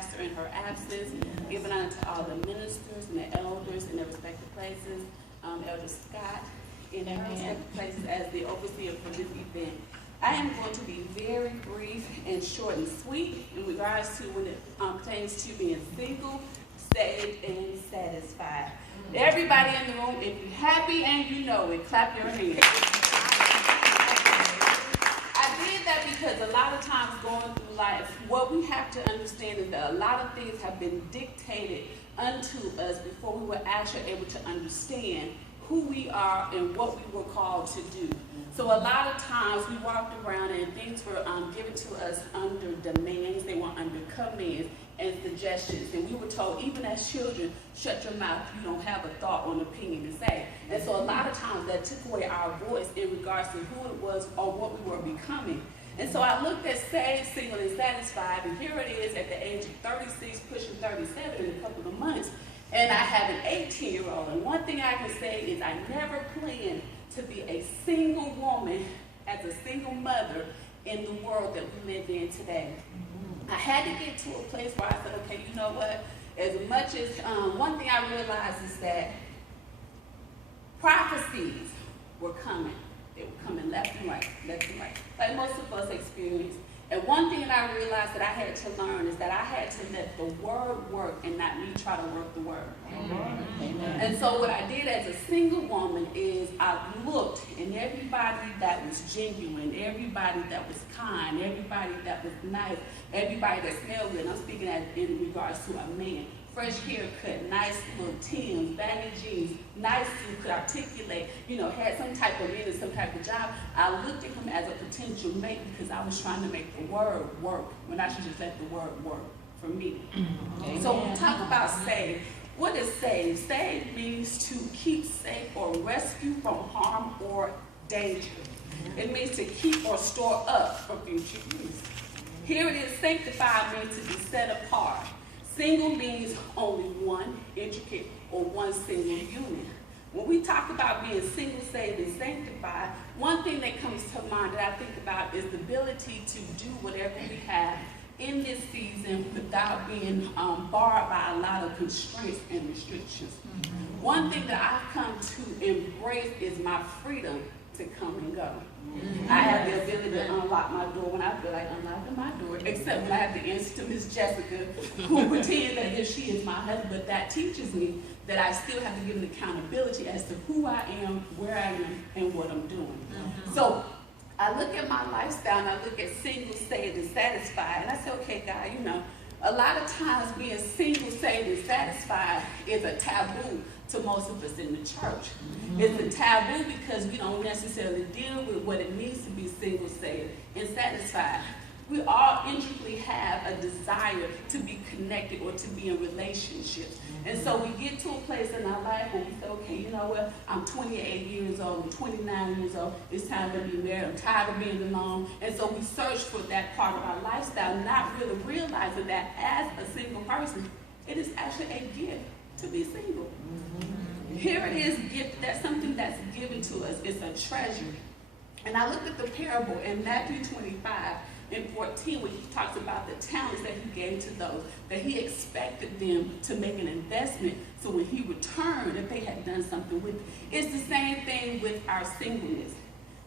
pastor in her absence. Giving honor to all the ministers and the elders in their respective places. Elder Scott in their respective places as the overseer for this event. I am going to be very brief and short and sweet in regards to when it pertains to being single, saved, and satisfied. Everybody in the room, if you're happy and you know it, clap your hands. I did that because a lot of times going through life, what we have to understand is that a lot of things have been dictated unto us before we were actually able to understand who we are and what we were called to do. So a lot of times we walked around and things were given to us under demands, they were under commands and suggestions. And we were told, even as children, shut your mouth, you don't have a thought or an opinion to say. And so a lot of times that took away our voice in regards to who it was or what we were becoming. And so I looked at saved, single, and satisfied, and here it is at the age of 36, pushing 37 in a couple of months. And I have an 18-year-old. And one thing I can say is I never planned to be a single woman as a single mother in the world that we live in today. I had to get to a place where I said, okay, you know what? As much as, one thing I realized is that prophecies were coming. They were coming left and right, like most of us experience. And one thing that I realized that I had to learn is that I had to let the word work and not me try to work the word. Amen. And so what I did as a single woman is I looked, and everybody that was genuine, everybody that was kind, everybody that was nice, everybody that smelled good, I'm speaking in regards to a man. Fresh haircut, nice little Timbs, baggy jeans, nice who could articulate, had some type of meaning, some type of job. I looked at him as a potential mate because I was trying to make the word work when I should just let the word work for me. Mm-hmm. So when we talk about saved, what is saved? Saved means to keep safe or rescue from harm or danger. It means to keep or store up for future use. Here it is, sanctified means to be set apart. Single means only one intricate or one single unit. When we talk about being single, saved, and sanctified, one thing that comes to mind that I think about is the ability to do whatever we have in this season without being barred by a lot of constraints and restrictions. Mm-hmm. One thing that I've come to embrace is my freedom to come and go. Mm-hmm. I have the ability to unlock my door when I feel like unlocking my door, except when I have to answer to Miss Jessica, who pretends that if she is my husband. But that teaches me that I still have to give an accountability as to who I am, where I am, and what I'm doing. Mm-hmm. So I look at my lifestyle and I look at single, saved, and satisfied, and I say, okay, God, a lot of times being single, saved, and satisfied is a taboo to most of us in the church. Mm-hmm. It's a taboo because we don't necessarily deal with what it means to be single, saved, and satisfied. We all intricately have a desire to be connected or to be in relationships. Mm-hmm. And so we get to a place in our life where we say, okay, you know what? I'm 28 years old, I'm 29 years old, it's time to be married, I'm tired of being alone. And so we search for that part of our lifestyle, not really realizing that as a single person, it is actually a gift to be single. Mm-hmm. Here it is, gift. That's something that's given to us. It's a treasure. And I looked at the parable in Matthew 25 and 14, where he talks about the talents that he gave to those, that he expected them to make an investment, so when he returned, that they had done something with it. It's the same thing with our singleness.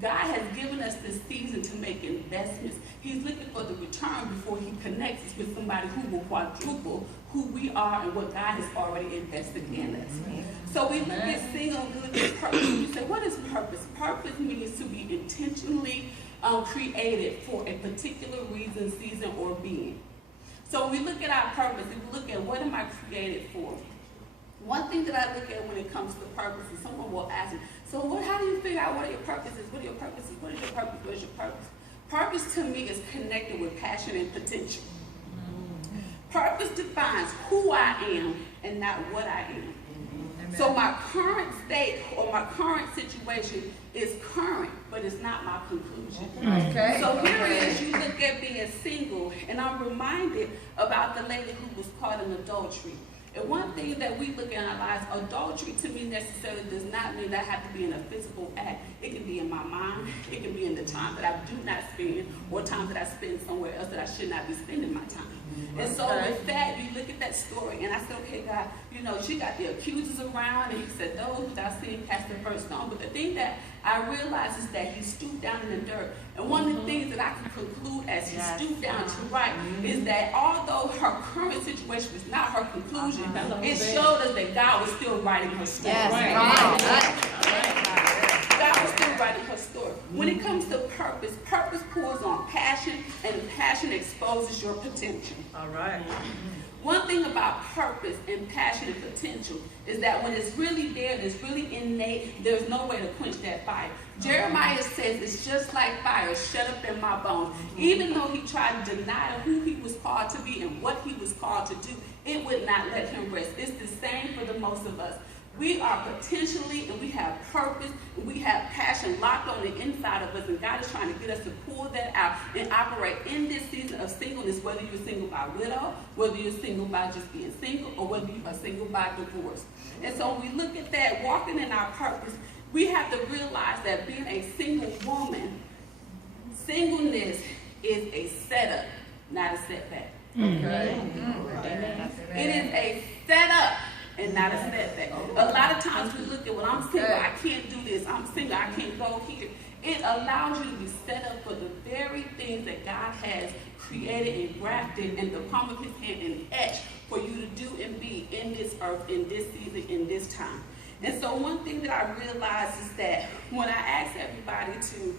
God has given us this season to make investments. He's looking for the return before he connects us with somebody who will quadruple who we are and what God has already invested in us. So we look at single and we look at purpose. We say, what is purpose? Purpose means to be intentionally created for a particular reason, season, or being. So when we look at our purpose, and we look at what am I created for? One thing that I look at when it comes to purpose is someone will ask me, so how do you figure out what your purpose is? What are your purposes? What is your purpose? What is your purpose? Purpose to me is connected with passion and potential. Purpose defines who I am and not what I am. Amen. So my current state or my current situation is current, but it's not my conclusion. Okay. So here it is, you look at being single, and I'm reminded about the lady who was caught in adultery. And one thing that we look at in our lives, adultery to me necessarily does not mean that I have to be in a physical act. It can be in my mind. It can be in the time that I do not spend, or time that I spend somewhere else that I should not be spending my time. And so with that, you look at that story, and I said, okay, God, you know, she got the accusers around, and he said, those without sin cast their first stone. But the thing that I realized is that he stooped down in the dirt. And one of the things that I can conclude as he stooped down to write is that although her current situation was not her conclusion, it showed us that God was still writing her story. God was still writing her story. When it comes to purpose, purpose pulls on passion, and passion exposes your potential. All right. One thing about purpose and passion and potential is that when it's really there and it's really innate, there's no way to quench that fire. Jeremiah says it's just like fire shut up in my bones. Even though he tried to deny who he was called to be and what he was called to do, it would not let him rest. It's the same for the most of us. We are potentially, and we have purpose, and we have passion locked on the inside of us, and God is trying to get us to pull that out and operate in this season of singleness, whether you're single by widow, whether you're single by just being single, or whether you are single by divorce. And so when we look at that, walking in our purpose, we have to realize that being a single woman, singleness is a setup, not a setback. Okay? It is a setup and not a setback. A lot of times we look at, well, I'm single, I can't do this. I'm single, I can't go here. It allows you to be set up for the very things that God has created and grafted in the palm of his hand and etched for you to do and be in this earth, in this season, in this time. And so one thing that I realized is that when I ask everybody to,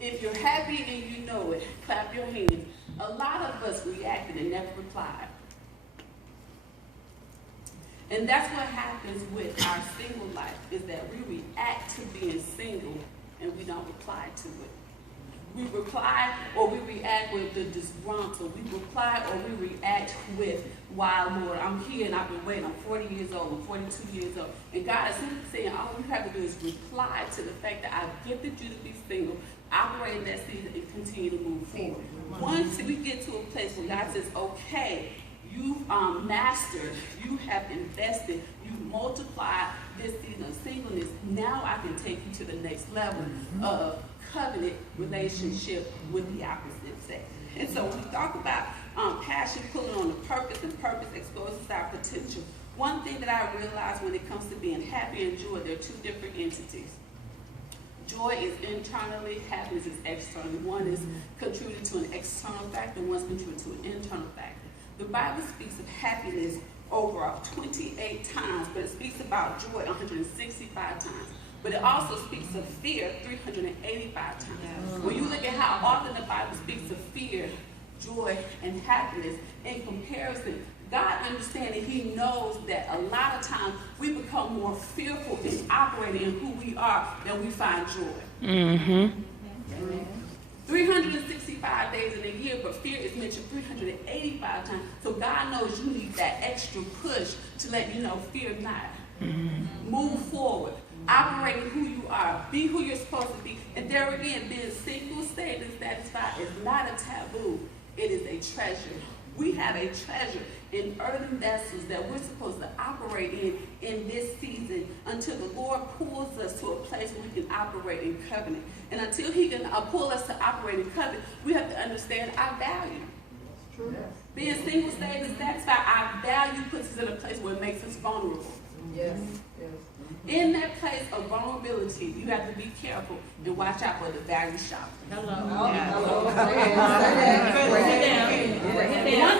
if you're happy and you know it, clap your hands. A lot of us reacted and never replied. And that's what happens with our single life, is that we react to being single and we don't reply to it. We reply or we react with the disgruntled. We reply or we react with, wow, Lord, I'm here and I've been waiting. I'm 40 years old. I'm 42 years old. And God is simply saying all you have to do is reply to the fact that I've gifted you to be single, operate in that season, and continue to move forward. Once we get to a place where God says, okay, you've mastered, you have invested, you multiplied this season of singleness, now I can take you to the next level of covenant relationship with the opposite sex. And so when we talk about passion pulling on the purpose, and purpose exposes our potential, one thing that I realized when it comes to being happy and joy, they're two different entities. Joy is internally, happiness is externally. One is contributed to an external factor, one's contributed to an internal factor. The Bible speaks of happiness over 28 times, but it speaks about joy 165 times. But it also speaks of fear 385 times. When you look at how often the Bible speaks of fear, joy, and happiness in comparison, God understands and he knows that a lot of times we become more fearful in operating in who we are than we find joy. 365 days in a year, but fear is mentioned 385 times. So God knows you need that extra push to let you know, fear not. Move forward. Operate in who you are. Be who you're supposed to be. And there again, being single, saved, and satisfied is not a taboo. It is a treasure. We have a treasure in earthen vessels that we're supposed to operate in this season until the Lord pulls us to a place where we can operate in covenant. And until he can pull us to operate in covenant, we have to understand our value. True. Being single, saved, and satisfied, our value puts us in a place where it makes us vulnerable. Yes. In that place of vulnerability, you have to be careful and watch out for the value shopper. One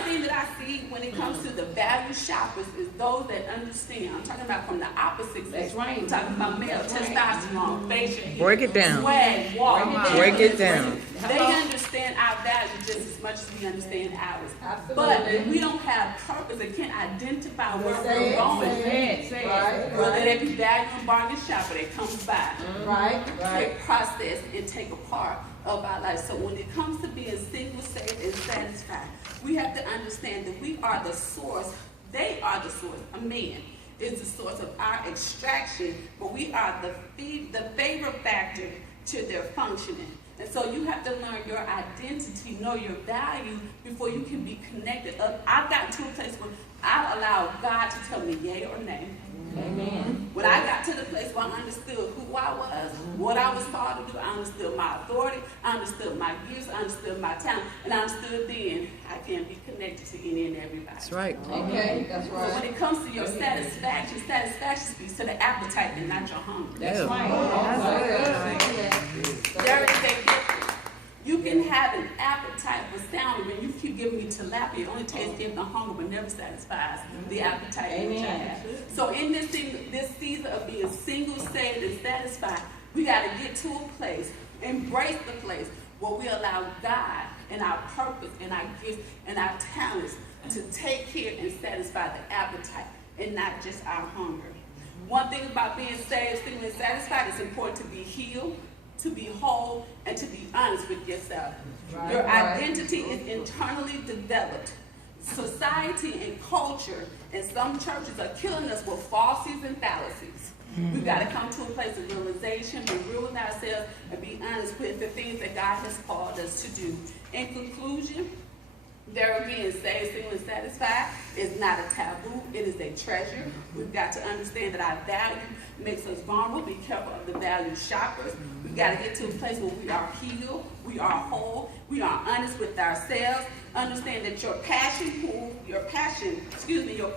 thing that I see when it comes to the value shoppers is those that understand. I'm talking about from the opposite sex. I'm talking about male testosterone, facial hair, break it down, swag, walk. Break it down. They understand our value just as much as we understand ours. But if we don't have purpose and can't identify where we're going, well, let every value and bargain shopper that comes by take process and take a part of our life. So when it comes to being single, saved, and satisfied, we have to understand that we are the source. They are the source. A man is the source of our extraction, but we are the favor factor to their functioning. And so you have to learn your identity, know your value before you can be connected. I've gotten to a place where I allowed God to tell me yay or nay. Amen. When I got to the place where I understood who I was, what I was called to do, I understood my authority, I understood my gifts, I understood my talent, and I understood then I can't be connected to any and everybody. That's right. Okay, that's right. So when it comes to your satisfaction speaks to the appetite and not your hunger. That's Yeah. right. There is a difference. You can have an appetite for sound when you keep giving me tilapia. It only tastes good the hunger, but never satisfies the appetite that you have. So in this season of being single, saved, and satisfied, we got to get to a place, embrace the place where we allow God and our purpose and our gifts and our talents to take care and satisfy the appetite and not just our hunger. One thing about being saved, single, and satisfied, it's important to be healed, to be whole, and to be honest with yourself. Right, Your right. identity is internally developed. Society and culture and some churches are killing us with falsities and fallacies. We've got to come to a place of realization, be real with ourselves, and be honest with the things that God has called us to do. In conclusion, there again, saved, single, and satisfied is not a taboo. It is a treasure. We've got to understand that our value makes us vulnerable. Be careful of the value shoppers. We've got to get to a place where we are healed, we are whole, we are honest with ourselves. Understand that your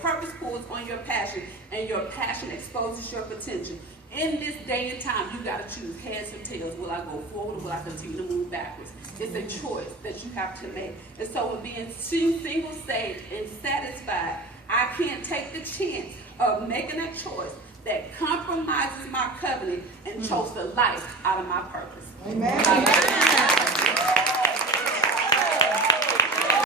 purpose pulls on your passion, and your passion exposes your potential. In this day and time, you got to choose heads or tails. Will I go forward or will I continue to move backwards? It's a choice that you have to make. And so with being single, saved, and satisfied, I can't take the chance of making a choice that compromises my covenant and chokes the life out of my purpose. Amen.